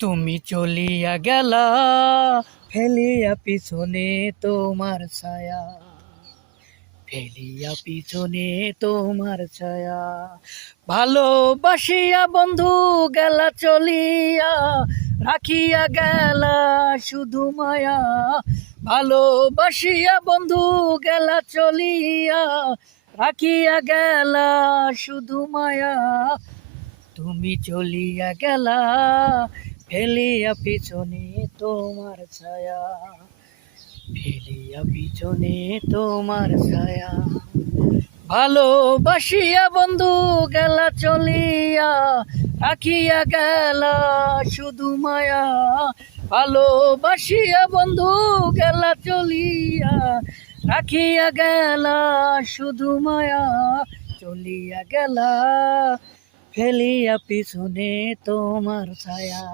তুমি চলিয়া গেলা ফেলিয়া পিছনে তোমার ছায়া, ফেলিয়া পিছনে তোমার ছায়া। ভালোবাসিয়া বন্ধু গেলা চলিয়া, রাখিয়া গেলা শুধু মায়া। ভালোবাসিয়া বন্ধু গেলা চলিয়া, রাখিয়া গেলা শুধু মায়া। তুমি চলিয়া গেলা ফেলিয়া পিছনে তোমার ছায়া, ফেলিয়া পিছনে তোমার ছায়া। ভালোবাসিয়া বন্ধু গেলা চলিয়া, রাখিয়া গেলা শুধু মায়া। ভালোবাসিয়া বন্ধু গেলা চলিয়া, রাখিয়া গেলা শুধু মায়া। চলিয়া গেলা ফেলিয়া পিছনে তোমার ছায়া।